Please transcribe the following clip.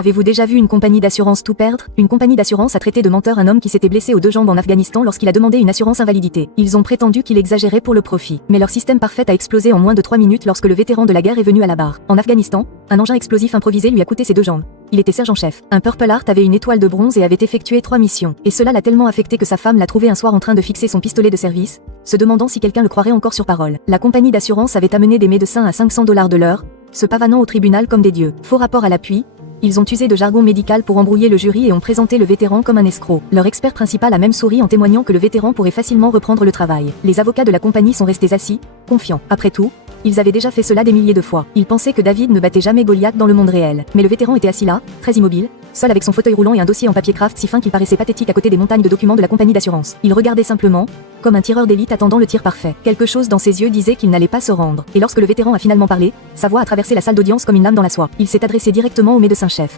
Avez-vous déjà vu une compagnie d'assurance tout perdre? Une compagnie d'assurance a traité de menteur un homme qui s'était blessé aux deux jambes en Afghanistan lorsqu'il a demandé une assurance invalidité. Ils ont prétendu qu'il exagérait pour le profit. Mais leur système parfait a explosé en moins de 3 minutes lorsque le vétéran de la guerre est venu à la barre. En Afghanistan, un engin explosif improvisé lui a coûté ses deux jambes. Il était sergent-chef. Un Purple Heart avait une étoile de bronze et avait effectué 3 missions. Et cela l'a tellement affecté que sa femme l'a trouvé un soir en train de fixer son pistolet de service, se demandant si quelqu'un le croirait encore sur parole. La compagnie d'assurance avait amené des médecins à $500 de l'heure, se pavanant au tribunal comme des dieux. Faux rapport à l'appui. Ils ont usé de jargon médical pour embrouiller le jury et ont présenté le vétéran comme un escroc. Leur expert principal a même souri en témoignant que le vétéran pourrait facilement reprendre le travail. Les avocats de la compagnie sont restés assis, confiants. Après tout, ils avaient déjà fait cela des milliers de fois. Ils pensaient que David ne battait jamais Goliath dans le monde réel. Mais le vétéran était assis là, très immobile, seul avec son fauteuil roulant et un dossier en papier craft si fin qu'il paraissait pathétique à côté des montagnes de documents de la compagnie d'assurance. Il regardait simplement, comme un tireur d'élite attendant le tir parfait. Quelque chose dans ses yeux disait qu'il n'allait pas se rendre. Et lorsque le vétéran a finalement parlé, sa voix a traversé la salle d'audience comme une lame dans la soie. Il s'est adressé directement au médecin-chef.